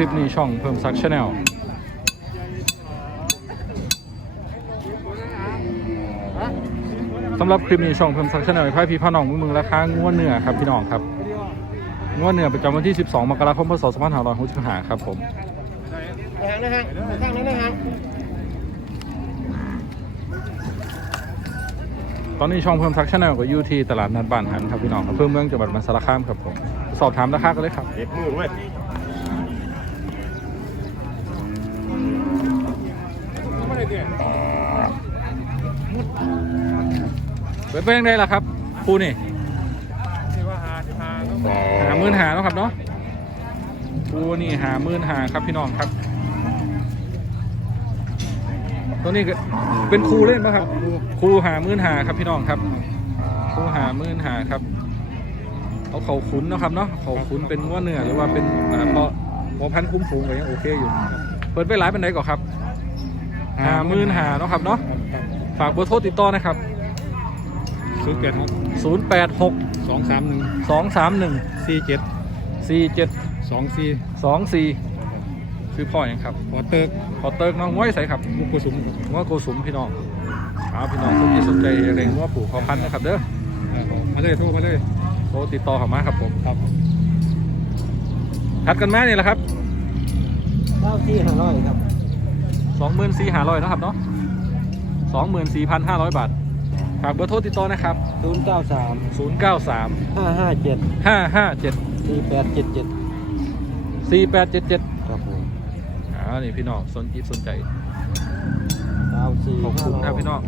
ลิปนี้ช่องเพิ่มซักชาแนลสำหรับคลิปนี้ช่องเพิ่มซักชาแนลให้พี่พ่อน้องมือมือราคางวดเนื้อครับพี่น้องครับงวดเนื้อประจำวันที่ 12 มกราคมพศ2565ครับผมทางนะฮะทางนั้นนะฮะตอนนี้ช่องเพิ่มซักชาแนลก็อยู่ที่ตลาดนัดบ้านหันครับพี่น้องอำเภอเมืองจังหวัดมหาสารคามครับผม สอบถามราคากันเลยครับเด็ดมือเว้ย เปิดเพลงได้ละครับครูนี่ที่ว่าหาที่พาต้องหาหมื่นหาแล้วครับเนาะครูนี่หาหมื่นหาครับพี่น้องครับ ตัวนี้เป็นครูเล่นปะครับครูหาหมื่นหาครับพี่น้องครับครูหาหมื่นหาครับเอาเขาขุนนะครับเนาะเขาขุนเป็นว่าเนื้อหรือว่าเป็นเพราะพอพันคุ้มฝูงก็ยังโอเคอยู่ เปิดไปหลายเป็นไหนก่อนครับ หาหมื่นหาเนาะครับเนาะฝากเบอร์โทรติดต่อนะครับศูนย์แปดหก086สองสามหนึ่ง231สี่เจ็ด47สองสี่24คือพ่อยังครับหัวเติร์กขอเติร์กน้องง้อยใส่ครับมุกกุสุมง้อโกสุมพี่น้องเอาพี่น้องสนใจสนใจเร่งว่าปู่ขอพันธุ์นะครับเด้อมาเลยโทรมาเลยโทรติดต่อเข้ามาครับผมครับทัดกันแม่นี่แหละครับเก้าที่ห้าร้อยครับ 24,500นะครับเนาะ24,500บาทฝากเบอร์โทรติดต่อนะครับศูนย์เก้าสาม093ห้าห้าเจ็ด557สี่แปดเจ็ดเจ็ด4877ครับผมอ่านี่พี่น้องสนจิตสนใจเก้าสี่ขอบคุณครับพี่น้อง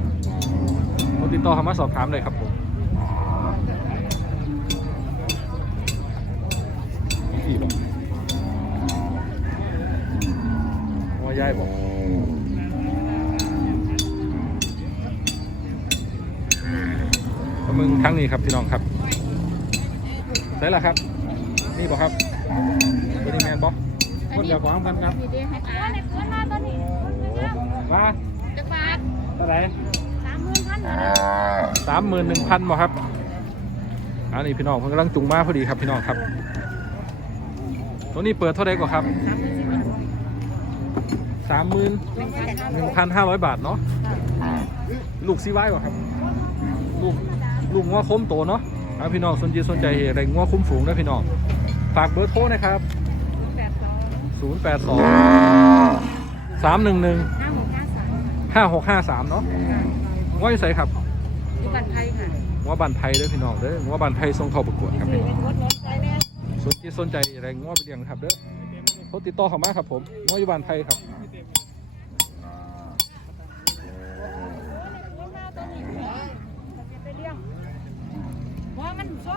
โทรติดต่อเข้ามาสอบถามเลยครับผมพี่บอกว่ายายบอก มึงทั้งนี้ครับพี่น้องครับได้แล้วครับ นี่บอกครับตัวนี้แมนบอกคนเดียวของกันครับดีดีให้ตาในเพื่อนมาตอนนี้มาจะบาทเท่าไหร่สามหมื่นพันสามหมื่นหนึ่งพันบอกครับอันนี้พี่น้องเพิ่งกำลังจุงมาพอดีครับพี่น้องครับ ตัวนี้เปิดเท่าไหร่ก่อนครับสามหมื่นหนึ่งพันห้าร้อยบาทเนาะลูกซีไว้ก่อนครับ ลูก ลูกงัวคมโตเนาะเอาพี่น้องสนใจสนใจอะไรงัวคุ้มฝูงนะพี่น้องฝากเบอร์โทรนะครับแปดสองศูนย์แปดสองสามหนึ่งหนึ่งห้าหกห้าสามห้าหกห้าสามเนาะว่าอยู่ใส่ครับทุกกันไทยค่ะว่าบันไทยเด้อพี่น้องเด้อว่าบันไทยทรงทอประกวดครับพี่น้องรถรถใจแน่สนใจสนใจอะไรง้อไปเลี้ยงครับเด้อโทรติดต่อเข้ามาครับผมง้ออยู่บ้านไทยครับ ว่ามันช่อ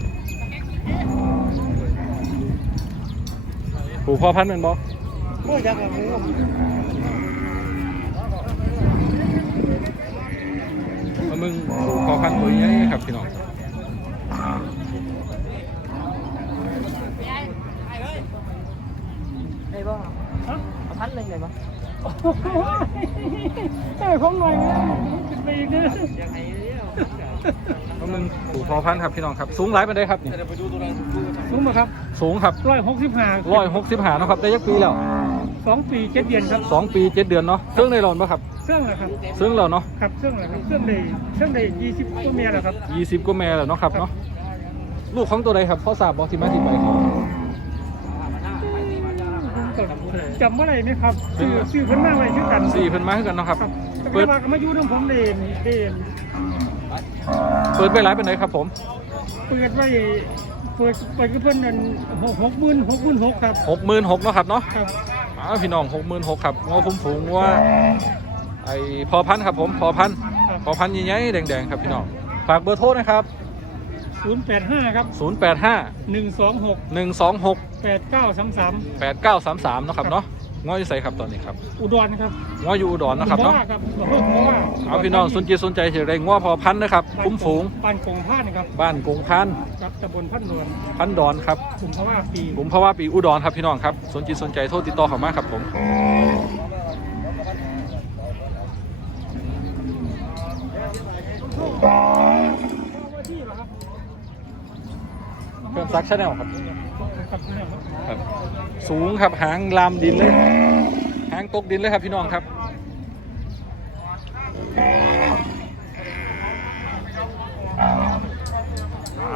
ผูพ่อพันธุ์แมันบ่โอ้ยจักรหมูว่ามึงผูพ่อพันธุ์ตัวใหญ่ครับพี่น้องได้บ่เอาพันเลยได้บ่แต่ของหน่อยไปอีกเด้อ ว่ามึงผูพ่อพันธุ์ครับพี่น้องครับ สูงหลายเป็นได้ครับนี่รู้ไหมครับ สูงครับร้อยหกสิบห้าร้อยหกสิบห้านาะครับได้ยักปีแล้วสองปีเจ็ดเดือนครับสองปีเจ็ดเดือนเนาะเครื่องในหลอนปะครับเครื่องอะไรครับเครื่องเราเนาะครับเครื่องอะไรครับเครื่องใดเครื่องใดยี่สิบตัวเมียเหรอครับยี่สิบก็แม่แล้วเนาะครับเนาะลูกของตัวใดครับพ่อทราบบอกที่มาที่ไปครับจำเมื่อไรไหมครับชื่อชื่อเพิ่นมาไว้ชื่อกันสี่เพิ่นมาให้กันเนาะครับครับเปิเปิดดมาอยู่น้ำผมเดนเดน เปิดไปหลายเป็นไหนครับผมเปิดไว้เปิดเปิดกับเพิ่นนั่นหกหกหมื่นหกหมื่นหกครับหกหมื่นหกเนาะครับเนาะครับออ้าวพี่น้องหกหมื่นหกครับงัวคุ้มฝูงงัวไอพอพันธุ์ครับผมพอพันธุ์พอพันธุ์ใหญ่ๆแดงๆครับพี่น้องฝากเบอร์โทรนะครับศูนย์แปดห้าครับ085หนึ่งสองหก126แปดเก้าสามสาม8933เนาะครับเนาะ ง้ออยู่ใส่ครับตอนนี้ครับอุดรครับง้ออยู่อุดรเนาะครับเนาะผมว่ครับอำเภอผมว่าเอาพี่น้องสนใจสนใจเฉยได้ง้อพอพันธุ์นะครับคุ้มฝูงบ้านกงพานครับบ้านกงพันกับตำบลพันนวลพันดอนครับกลุ่มพะว่าปีผมเพราะว่าปีอุดรครับพี่น้องครับสนใจสนใจโทรติดต่อเข้ามาครับผมที่เหรอครับเครื่องซักชาแนลครับ ครับ สูงครับหางลามดินเลย หางตกดินเลยครับพี่น้องครับ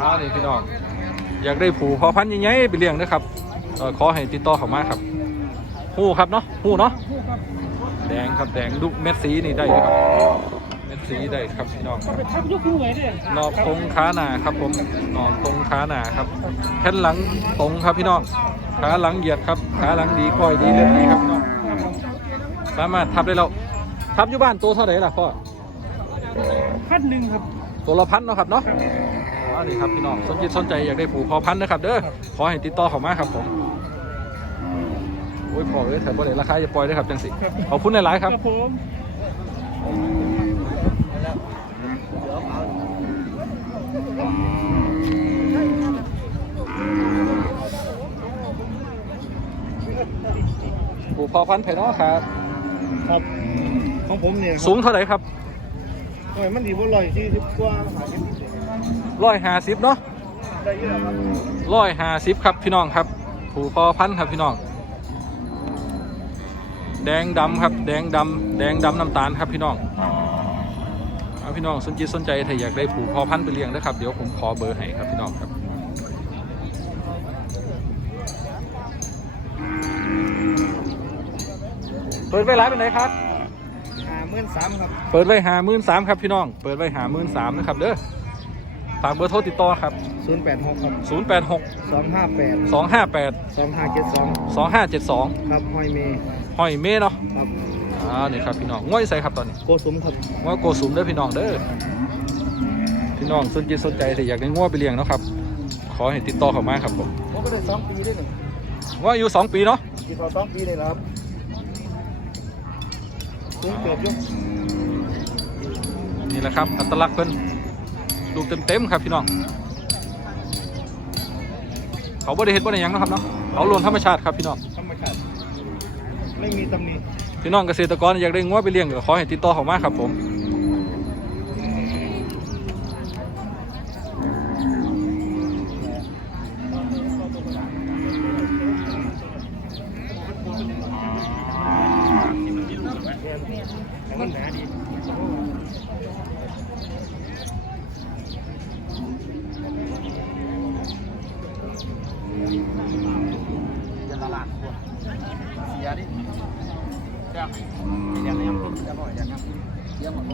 อ้าวนี่พี่น้อง อยากได้ผูพอพันธุ์ใหญ่ๆไปเลี้ยงนะครับอขอให้ติดต่อเข้ามาครับหู้ครับเนาะหู้เนาะแดงครับแดงลูกเม็ดสีนี่ได้อยู่ครับ สีได้ครับพี่น้องเอาไปทับยกคู่ไว้เนี่ยนอกตรงขาหนาครับผมนอนตรงขาหนาครับแขนหลังตรงครับพี่น้องขาหลังเหยียดครับขาหลังดีก้อยดีเล็บดีครับพี่น้องสามารถทับได้แล้วทับอยู่บ้านตัวเท่าไหร่ล่ะพ่อพันหนึ่งครับ ตัวละพันเนาะครับเนาะอันนี้ครับพี่น้องสนใจสนใจอยากได้ผูพอพันนะครับเด้อขอให้ติดต่อเข้ามาครับผมโอ้ยพอเอ้ยแต่บ่ได้ราคาจะปล่อยได้อครับจังสิขอบคุณหลายๆครับ ครับผม ผู พอพันไผ่เนาะครับครับ ของผมเนี่ยสูงเท่าไหร่ครับหน่อยมันดีว่าลอยที่สิบกว่าหาสิบร้อยห้าสิบเนาะได้เยอะครับร้อยห้าสิบครับพี่น้องครับผูพอพันธุ์ครับพี่น้อง แดงดำครับ แดงดำแดงดำน้ำตาลครับพี่น้องเอาพี่น้องสนใจสนใจถ้าอยากได้ผูพอพันธุ์ไปเลี้ยงนะครับ เดี๋ยวผมขอเบอร์ให้ครับพี่น้องครับ ปิดไว้ร้านเป็นไหนครับหาหมื่นสามครับ เปิดไว้หามื่นสามครับพี่น้อง เปิดไว้หามื่นสามนะครับเด้อ ฝากเบอร์โทรติดต่อครับศูนย์แปดหกครับ0 8 6สองห้าแปด2 5 8สองห้าเจ็ดสอง2 5 7 2ครับหอยเมย์หอยเม่เนาะครับอ่านี่ครับพี่น้องง่อยใส่ครับตอนนี้โกสุมครับง่อยโกสุมเด้อพี่น้องเด้อ พี่น้องสนใจสนใจแต่อยากได้ง่วไปเลี้ยงเนาะครับ ขอให้ติดต่อเข้ามาครับผมผมก็ได้สองปีได้หนึ่งง่อยอายู่2ปีเนาะปีพอสองปีเลยครับ ซื้อเกิดอยุ่งนี่แหละครับ อัตลักษณ์เพิ่นลูกเต็มๆครับพี่น้อง เขาบ่ได้เฮ็ดบ่ได้หยังเนาะครับเนาะเขารวมธรรมชาติครับพี่น้องธรรมชาติไม่มีตำหนิพี่น้องเกษตรกรอยากได้งัวไปเลี้ยงก็ขอให้ติดต่อเข้ามาครับผม จะตลาดตัวเสียดิเสียเสียยังพุ่งจะบ่อยยังเสียหมด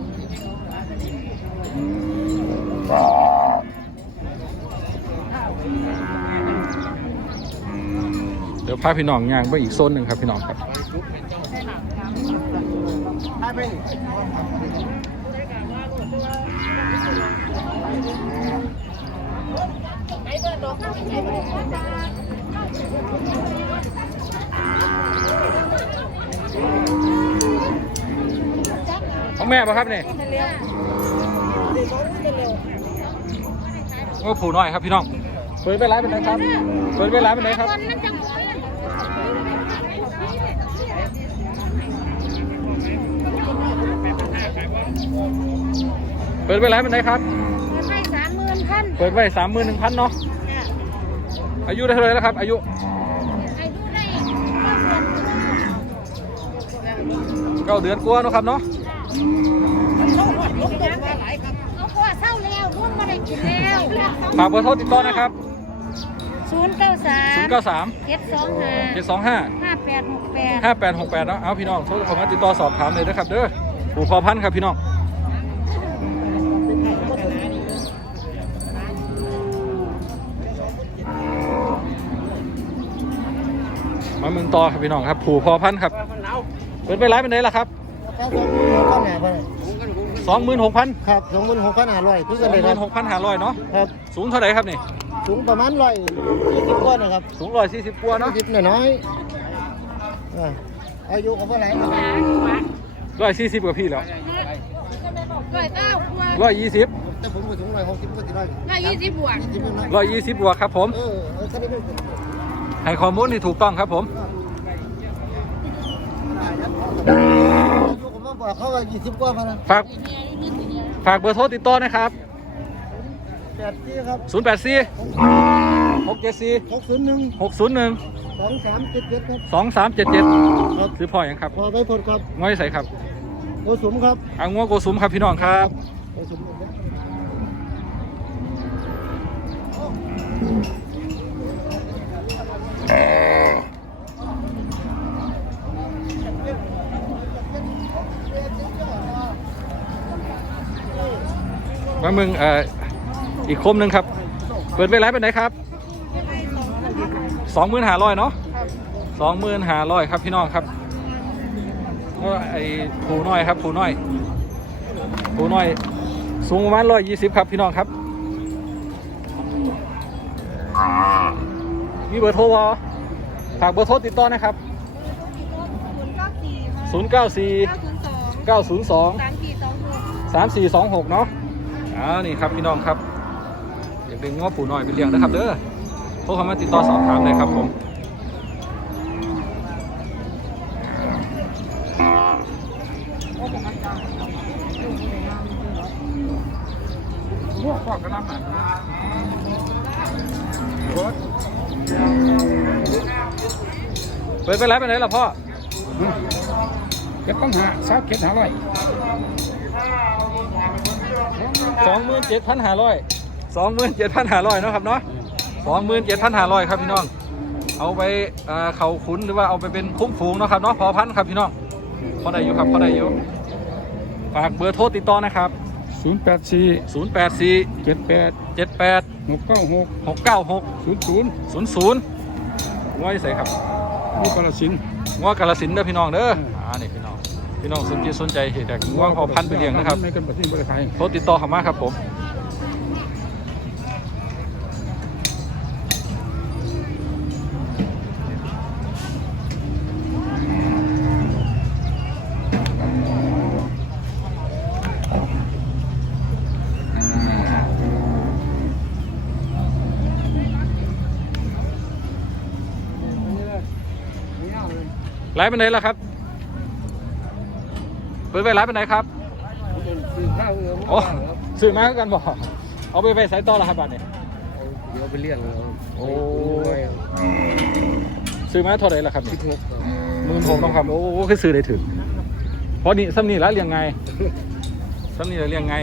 เดี๋ยวพาพี่น้องย่างไปอีกโซนหนึ่งครับพี่น้องครับให้ไป ของแม่ป่ะครับนี่ว่าผูน้อยครับพี่น้องเปิดไปร้านเป็นไหนครับเปิดไปร้านเป็นไหนครับมันจังหวะเปิดไปร้านเป็นไหนครับให้สามหมื่นพันเปิดไว้สามหมื่นหนึ่งพันเนาะ อายุได้เท่าไหรแล้วครับ อายุอายุได้เก้าเดือนกว่าเนาะครับเนาะเขาขวเศร้าแล้วรุ่นมาได้กินแล้วฝากเบอร์โทรติดต่อนะครับ ศูนย์เก้าสาศูมนย์เก้าสามเจ็ดสองห้าเจ็ดสองห้าห้าแปดหกแปดห้าแปดหกแปดเนาะเอาพี่น้องโทรเข้ามาติดต่อสอบถามเลยนะครับเด้อผูพอพันธุ์ครับพี่น้อง เมืองต่อครับพี่น้องครับผูพอพันธุ์ครับเปิดไปร้ายเป็นไหนล่ะครับราคาสองหมื่นหกพันห้าพันสองหมื่นหกพันครับสองหมื่นหกพันห้าร้อยพี่สกัอนงเลยหคมื่รับนหกพันห้าร้อยเนาะครับสูงเท่าไหร่ครับนี่สูงประมาณร้อยยี่สิบกว่านะครับสูงร้อยสี่สิบกว่าเนาะยี่สิบน้อยๆอ่าอายุของเท่าไหร่ร้อยสี่สิบกว่าพี่แล้วร้อยเก้าบวกร้อยยี่สิบแต่ผมก็ถึงร้อยหกสิบก็ติดร้อยร้อยยี่สิบบวกยี่สิบน้อยร้อยยี่สิบบวกครับผมเออเออแค่นี้ไม่เป็น ให้ข้อมูลที่ถูกต้องครับผมอายุของมันบอกเขาว่ายี่สิบกว่ามานะฝากฝากเบอร์โทรติดต่อนะครับแปดที่ครับ0 8 4 6 7 4หกศูนย์หนึ่ง6 0 1สองสามเจ็ดเจ็ดครับ2 3 7ครับ7ซื้อพ่อยังครับพอไปผลครับง้อยใส่ครับโอสมครับอ่างงัวโกสุมครับพี่น้องครับโอสม ครับมามึงเอ่ออีกคมหนึ่งครับ เปิดไปไลฟ์เป็นไหนครับสองหมื่นห้าร้อยเนาะสองหมื่นห้าร้อยครับพี่น้องครับก็ไอ้ผูน้อยครับผูน้อยผูน้อย สูงประมาณร้อยยี่สิบครับพี่น้องครับ มีเบอร์โทรวะฝากเบอร์โทรติดต่อนะครับศูนย์เก้าสี่094เก้าศูนย์สอง902สามสี่สองหก3426 เนาะอ่านี่ครับพี่น้องครับ อยากดึงง้อปู่น้อยไปเลี้ยงนะครับเด้อโทรเข้ามาติดต่อสอบถามเลยครับผม ปิดไปแล้วไปไหนล่ะพ่อเก็บปัญหาสาวเก็บหาร้อยสองหมื่นเจ็ดพันห้าร้อยสองหมื่นเจ็ดพันห้าร้อยนาะครับเนาะสองหมื่นเจ็ดพันห้าร้อยครับพี่น้อง เอาไปเอ่อเขาขุนหรือว่าเอาไปเป็นคุ้มฝูงเนาะครับเนาะพอพันธุ์ครับพี่น้องพอได้อยู่ครับพอได้อยู่ฝากเบอร์โทรติดต่อนะครับศูนย์แปดสี่0 8 4เจ็ดแปด7 8หกเก้าหก6 9 6ศูนย์ศูนย์0 0ง้อยใส่ครับ นี่กาลสินธุ์ง้อกาลสินธุ์เด้อพี่น้องเด้ออ่านี่พี่น้องพี่น้องสนใจสนใจเหตุแต่ง้อพอพันธุ์ไปเลี้ยงนะครับในกันประเทศบริไทยโทรติดต่อเข้ามาครับผม ไลฟ์ไปไหนล่ะครับเปิดไปไลฟ์ไปไหนครับคือข้าวเอือมโอ้ซื้อมาคือกันบอกเอาไปไปใส่ต่อละครับบัตรเนี่ยเดี๋ยวไปเลี้ยงโอ้ซื้อมาเท่าไหร่ละครับสิบหกหมื่นหกต้องครับโอ้คือซื้อได้ถึงเพราะนี่ซ้ำนี่แล้วเรียงไงซ้ำนี่แล้วเรียงไง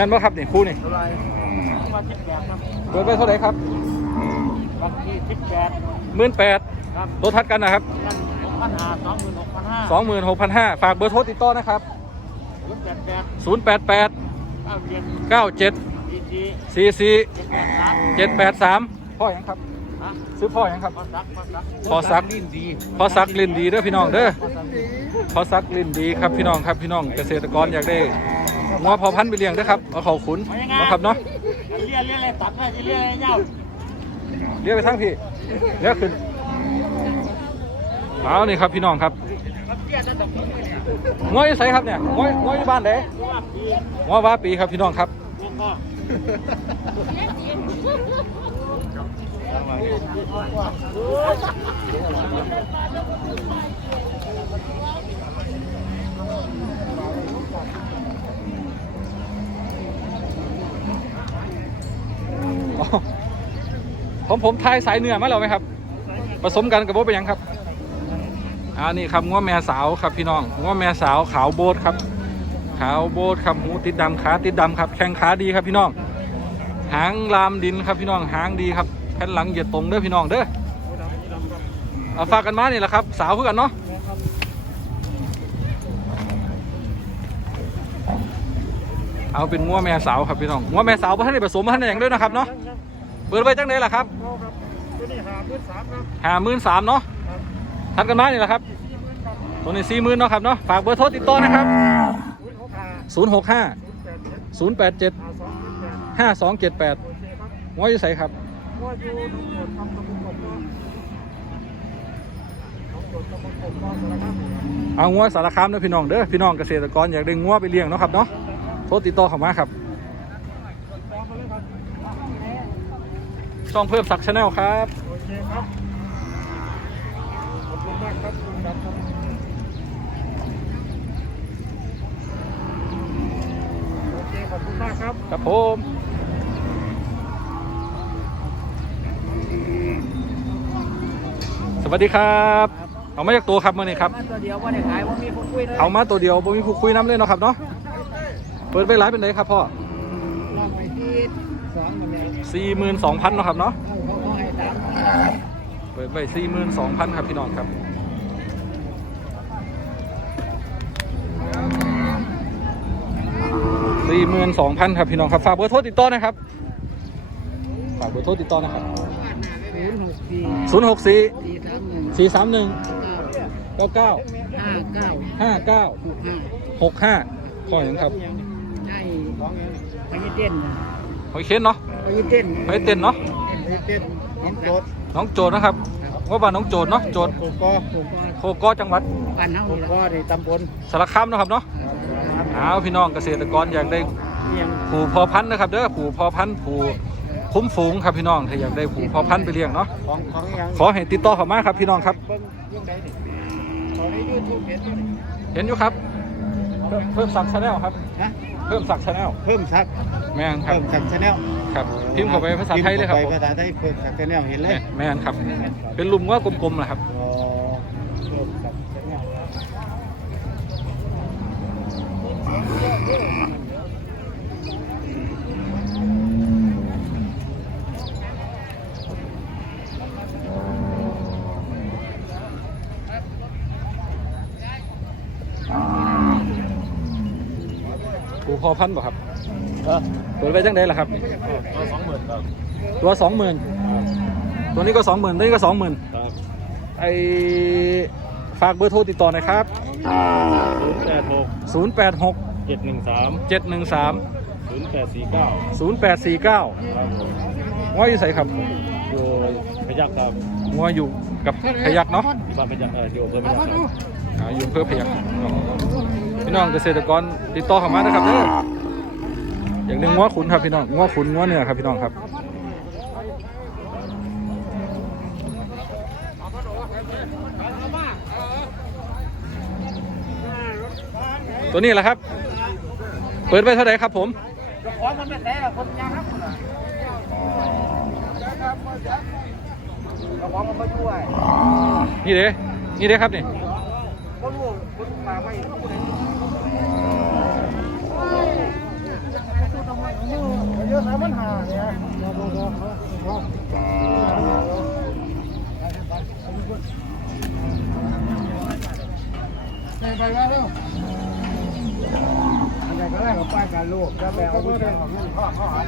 ม่นบ่ครับนี่คู่นี่เท่าไหร่มาทิพแปดครับเปิดไปเท่าไหร่ครับวันที่ทิพแปดหมื่นแปดครับตัวทัดกันนะครับนั่นหกพันห้าสองหมื่นหกพันห้าสองหมื่นหกพันห้าฝากเบอร์โทรติดต่อนะครับศูนย์แปดแปดศูนย์แปดแปดเก้าเจ็ดเก้าเจ็ดดีดีสี่สี่เจ็ดแปดสามเจ็ดแปดสามพ่อยังครับฮะซื้อพ่อยังครับ พอซักพอซักพอซักลิ้นดีพ่อซักลินดีเด้อพี่น้องเด้อพ่อซักลินดีครับพี่น้องครับพี่น้องเกษตรกรอยากได้ งัวพอพันธุ์ไปเลี้ยงนะครับเอาเขาขุนนะครับเนาะเลี้ยเลี้ยอะไรตัดได้จะเลี้ยอะไรเย้าเลี้ยงไปทั้งพี่เลี้ยงขึ้นเอานี่ครับพี่น้องครับครับเลี้ยนั่นแต่พี่เนี่ยงัวอยู่ไสครับเนี่ยงัวงัวอยู่บ้านไหนว่าปีงัวว่าปีครับพี่น้องครับ พวกก็ อ๋อผมผมทายสายเนื้อมาแล้วไหมครับ ผสมกันกับโบเป็นยังครับอ่านี่ครับง้อแม่สาวครับพี่น้องง้อแม่สาวขาวโบดครับ ขาวโบดครับหูติดดำขาติดดำครับ แข้งขาดีครับพี่น้อง หางลามดินครับพี่น้องหางดีครับแผ่นหลังเหยียดตรงเด้อพี่น้องเด้อเอาฝากกันมานี่แหละครับ สาวเพื่อกันเนาะ เอาเป็นงัวแม่สาวครับพี่น้องงัวแม่สาวบ่ทันได้ผสมบ่ทันได้หยังด้วยนะครับเนาะเปิดไว้จังไดล่ะครับเอาครับตัวนี้หาพื้นสามครับห้าหมื่นสามเนาะครับทัดกันมานี่แหละครับตัวนี้สี่หมื่นเนาะครับเนาะฝากเบอร์โทรติดต่อนะครับศูนย์หกห้าศูนย์แปดเจ็ด087หาสองเจ็ดแปดโอเคครับง้อยอยู่ใส่ครับว่าอยู่ทั้งหมดทำตะบุกกบก็ทั้งหมดตะบุกกบก็สารพัดเอางัวสารคามเด้อพี่น้องเด้อพี่น้องเกษตรกรอยากได้งัวไปเลี้ยงเนาะครับเนาะ ทรติดต่อเข้ามาครับตามมาเลยครับช่องเพิ่มศักดิ์ชาแนลครับ โอเคครับ ขอบคุณมากครับคุณครับครับโอเคขอบคุณมากครับ ครับผมสวัสดีครับ เอามาจากตัวครับมื่อนี้ครับตัวเดียวว่าได้ขายว่ามีคนคุยเลยเอามาตัวเดียวบ่มีผู้คุยน้ำเลยเนาะครับเนาะ เปิดไปหลายเป็นไดครับพ่อลองไปที่สองมันเนี่ยสี่หมื่นสองพันเนาะครับเนาะเขาเขาให้ตามเปิดไปสี่หมื่นสองพันครับพี่น้องครับ สี่หมื่นสองพันครับพี่น้องครับ ฝากเบอร์โทรติดต่อนะครับ ฝากเบอร์โทรติดต่อนะครับศูนย์หกสี่ศูนย์หกสี่สี่สามหนึ่งสี่สามหนึ่งเก้าเก้าห้าเก้าห้าเก้าหกห้าหกห้าข้ออย่างครับ ช่พญเต้นหอยเค้นเนาะพญเต้นหอยเต้นเนาะพญเต้นน้องโจดน้องโจดนะครับว่าบ้านน้องโจดเนาะโจดโกโก้โคกอจังหวัดปันเฮาโกโก้ในตำบลสารคามนะครับเนาะเอาพี่น้องเกษตรกรอยากได้ผูพอพันธุ์นะครับเด้อผูพอพันธุ์ผูคุ้มฝูงครับพี่น้องถ้าอยากได้ผูพอพันธุ์ไปเลี้ยงเนาะขอให้ติดต่อเขามาครับพี่น้องครับเห็นอยู่ครับ เพิ่มสักชาแนลครับ เพิ่มสักชาแนลเพิ่มทักแม่นครับเพิ่มทักชาแนลครับพิมพ์เข้าไปภาษาไทยเลยครับพิผมมพ์ข้าไปภาษาไทยเพิ่มทักชาแนลเห็นเลยแม่นครับ เป็นลุมว่ากลมๆแหละครับอ๋อเพิ่มทักชาแนล ผูพ อพันธุ์บ่ครับเออเปิดไว้จังไดล่ะครับสองหมื่นครับตัวสองหมื่นตัวนี้ก็สองหมื่นตัวนี้ก็สองหมื่นครับไอฝากเบอร์โทรติดต่อหน่อยครับศูนย์แปดหก086เจ็ดหนึ่งสาม713ศูนย์แปดสี่เก้า0849ครับผมว่าอยู่ใส่ครับอยู่พยักครับงัวอยู่กับพยักเนาะบ้านพยักเอออยู่อำเภอพยักครับอ่าอยู่อำเพื่อพยัก พี่น้องเกษตรกรติดต่อเข้ามานะครับเด้ออย่างหนึ่งงัวขุนครับพี่น้องงัวขุนงัวเนื้อครับพี่น้องครับตัวนี้แหละครับ เปิดไปเท่าไหร่ครับผมอ๋อนี่เด้นี่เด้ครับนี่ ก็รู้คนมาไม่ เยอะ สามปัญหาเนี่ยไปไปแล้วเร็วอะไรก็ได้กับป้ายการลูกแล้วไปเอาเรื่องของเงินข้อข้อหา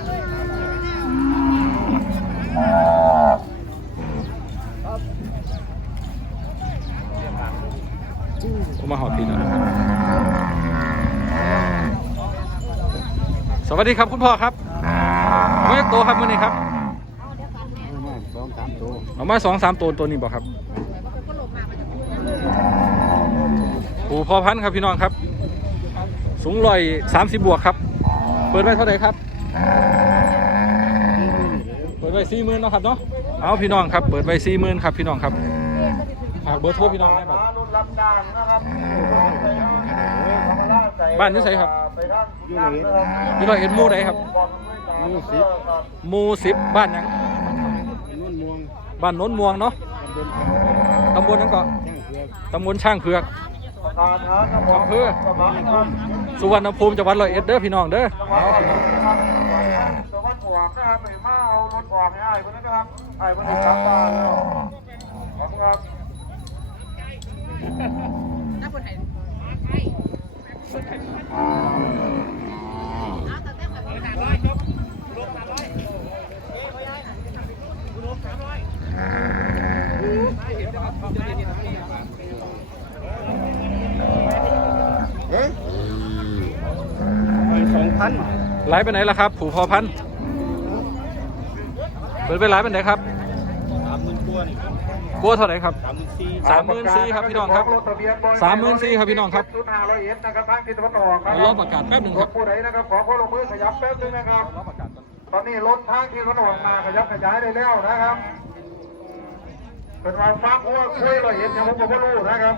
ผมมาหอดพี่แล้วนะครับสวัสดีครับคุณพ่อครับ มาจากตัวครับมื่อนี้ครับ สองสามตัวเอามาสองสามตัวตัวนี้บอกครับปูพอพันธุ์ครับพี่น้องครับ สูงร้อยสามสิบบวกครับ เปิดไว้เท่าไหร่ครับ เปิดไว้สี่หมื่นเนาะครับเนาะ เอาพี่น้องครับ เปิดไว้สี่หมื่นครับพี่น้องครับฝากเบอร์โทรพี่น้องได้บัดรถรับจ้างนะครับบ้านอยู่ไสครับ ไปทางงานนะครับ พี่น้อยเห็นหมู่ใดครับ มูสิบมูสิบบ้านยังบ้านโน้นม่วงเนาะตำบลวตนั้นก็ช่งเผือกตำบลช่างเผือกอำเภอสุวรรณภูมิจังหวัดลอยเอ็ดเด้อพี่น้องเด้อสวัสดีครับสวัสดีครับ สวัสดีครับไปมาเอารถออกให้อ้ายคนนั้นนะครับอ้ายคนนี้กลับบ้านแล้วขอบคุณครับสองพันไลฟ์ไปไหนล่ะครับ ผูพอพันธุ์เปิดไปไลฟ์ไปไหนครับสามหมื่นกว่านี่กลัวเท่าไหร่ครับสามหมื่นสี่สามหมื่นสี่ครับพี่น้องครับสามหมื่นสี่ครับพี่น้องครับชุดห้าร้อยเอ็ดนะครับทางทิศตะวันออกนะครอรับประกาศแป๊บหนึ่งครับผู้ใดนะครับขอความร่วมมือขยับแป๊บนึงนะครับรอประกาศก่อนตอนนี้รถทางที่รถออกมาขยับขยายได้แล้วนะครับ เป็นว่าฟังหัวคุยเราเห็นอย่างผมก็ไม่รู้นะครับ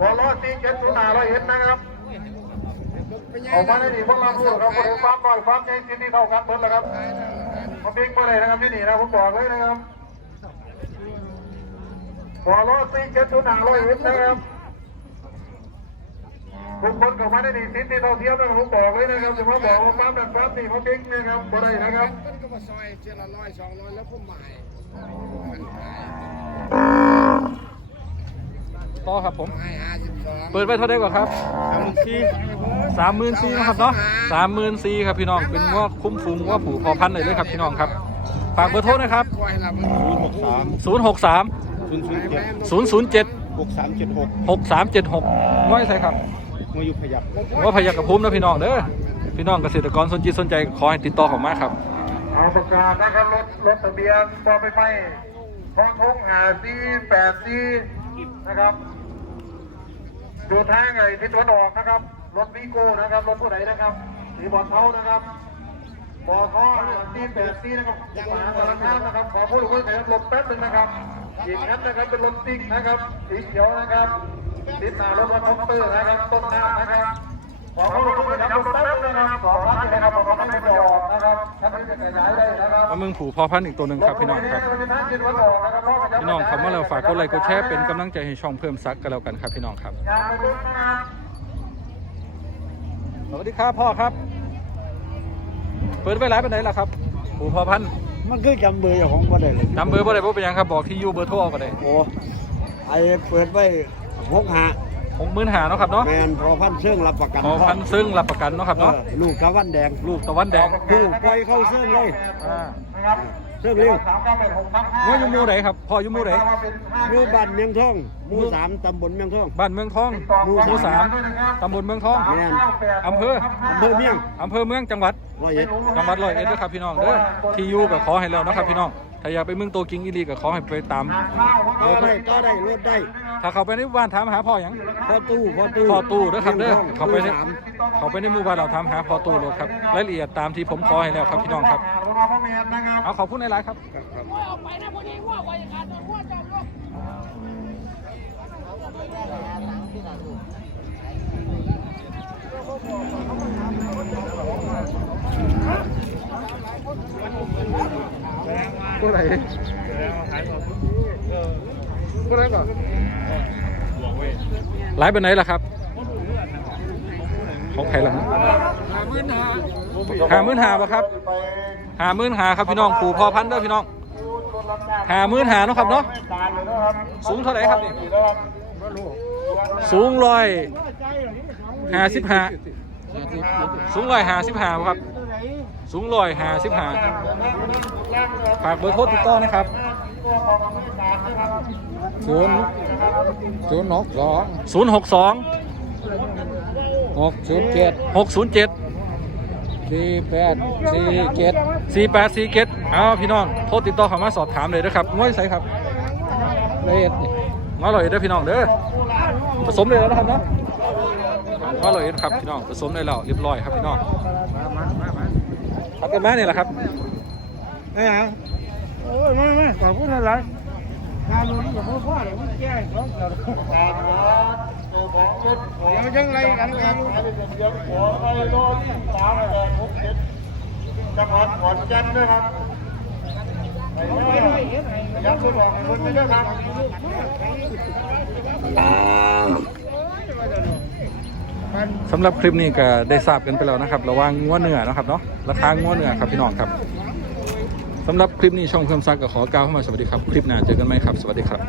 บอลลอตีเจ็ดศูนย์ห้าเราเห็นนะครับออกมาได้ดีพวกเรารู้ครับคนฟังก่อนฟังในที่นี่เท่ากันเพิ่นแล้วครับมาปิ้งมาเลยนะครับที่นี่นะผมบอกเลยนะครับบอลลอตีเจ็ดศูนย์ห้าเราเห็นนะครับ ทุกคนเข้ามาได้ดีสิทธิเท่าเทียมนะครับผมบอกเลยนะครับจะมาบอกว่าปั๊มแบบปั๊มนี่เขาปิ้งนะครับบ่ได้นะครับมันก็มาซอยเจละร้อยสองร้อยแล้วผมหมายต่อครับผมให้ห้าสิบสองเปิดไปเท่าไหร่ก่อนครับสามหมื่นสี่สามหมื่นสี่นะครับเนาะสามหมื่นสี่ครับพี่น้อง เป็นว่าคุ้มฟูงว่าผูพอพันธุ์เลยเลยครับพี่น้องครับ ฝากเบอร์โทรนะครับคอยละมันศูนย์หกสามศูนย์หกสามศูนย์ศูนย์เจ็ดศูนย์ศูนย์เจ็ดหกสามเจ็ดหกหกสามเจ็ดหกน้อยใส่ครับ มาอยู่พยับว่าพยักกับภูมินะพี่น้องเด้อพี่น้องเกษตรกรสนจิตสนใจขอให้ติดต่อเข้ามาครับเอาประกาศนะครับรถรถทะเบียนต่อไปไม่พอทงหาซีแปดซีนะครับดูทางไอ้ทิศตะวันออกนะครับ รถวีโก้นะครับ รถผู้ใดนะครับสีบอลเทานะครับบอข้อซีแปดซีนะครับมหาสารคามนะครับ ขอผู้ลงมือนะครับหลบแป๊บนึงนะครับอีกนั้นนะครับเป็นรถติ๊กนะครับสีเขียวนะครับ ติดหน้ารถรถคอปเตอร์นะครับต้นน้ำนะครับขอผู้ลงมือนะครับหลบแป๊บนึงนะครับขอพักนะครับขอพักไม่ออกนะครับถ้าไม่จะขยายได้นะครับมาเมืองผูพอพันอีกตัวหนึ่งครับพี่น้องครับพี่น้องครับเมื่อเราฝากกดไลค์กดแชร์เป็นกำลังใจให้ช่องเพิ่มซักกันแล้วกันครับพี่น้องครับสวัสดีครับพ่อครับ เปิดไปไลฟ์ไปไหนล่ะครับผูพอพันมันคือจำเบอร์ของบ่ได้เลยจำเบอร์บ่ได้บ่เป็นยังครับบอกที่อยู่เบอร์โทรเอาก็ได้โอ้ไอเปิดไว้ หกหาหกหมื่นหาเนาะครับเนาะแมนพอพันเชื่องรับประกันพอพันธุ์ซึ่งรับประกันเนาะครับเอเนาะอลูกตะวันแดงลูกตะวันแดงผู้ปล่อยเข้าเชื่องเลยอ่าเชื่องเร็วว่าอยู่หมู่ไหนครับพ่ออยู่หมู่ไหนอยู่บ้านเมียงทองหมู่สามตำบลเมียงทองบ้านเมืองทองหมู่สามตำบลเมืองทองแม่นอำเภออำเภอเมียงอำเภอเมืองจังหวัดร้อยเอ็ดจังหวัดร้อยเอ็ดเด้อครับพี่น้องเด้อที่อยู่ก็ขอให้แล้วนะครับพี่น้อง ถ้าอยากไปเมืองโตกิงอีหลีก็ขอให้ไปตาม ต่อได้ต่อได้รถได้ถ้าเขาไปในหมู่บ้านถามหาพ่อหยังพอตู้พอตู้พ่อตู้เด้อครับเด้อมียงทเขาไปในหมู่สามเขาไปในหมู่บ้านเราถามหาพ่อตู้รถครับรายละเอียดตามที่ผมขอให้แล้วครับพี่น้องครับเอาขอบคุณในไลน์ครับผู้ใด ผู้ใดก่อนไลฟ์ไปไหนล่ะครับ ของใครล่ะฮะหามื่นหาปะครับหามื่นหาครับพี่น้องปู่พอพันธุ์เด้อพี่น้องหามื่นหาเนาะครับเนาะสูงเท่าไหร่ครับนี่สูงร้อยห้าสิบห้าสูงร้อยห้าสิบห้าครับ สูงร้อยห้าสิบห้าฝากเบอร์โทรติดต่อนะครับศูนย์ศูนย์หกสองศูนย์หกสองหกศูนย์เจ็ดหกศูนย์เจ็ดสี่แปดสี่เจ็ดสี่แปดสี่เจ็ดเอาพี่น้องโทรติดต่อเข้ามาสอบถามเลยนะครับง้อยใสครับเลดง้อลอยเด้อพี่น้องเด้อผสมเลยแล้วนะครับเนาะง้อลอยเด้อครับพี่น้องผสมได้แล้วเรียบร้อยครับพี่น้อง ทักกันมาเนี่ยแหละครับไอ้ฮะโอ้ยมามาขอบคุณหลายงานนี้กับพ่อพ่อเลยมันแก่สองเดี๋ยวยังไรกันกันจังหวัดขอนแก่นด้วยครับยังสุดหวังคนไม่ได้ครับ สำหรับคลิปนี้ก็ได้ทราบกันไปแล้วนะครับ ระวังงัวเนื้อนะครับเนาะราคางัวเนื้อครับพี่น้องครับสำหรับคลิปนี้ช่องเพิ่มซักก็ขอกล่าวเข้ามาสวัสดีครับ คลิปหน้าเจอกันไหมครับ สวัสดีครับ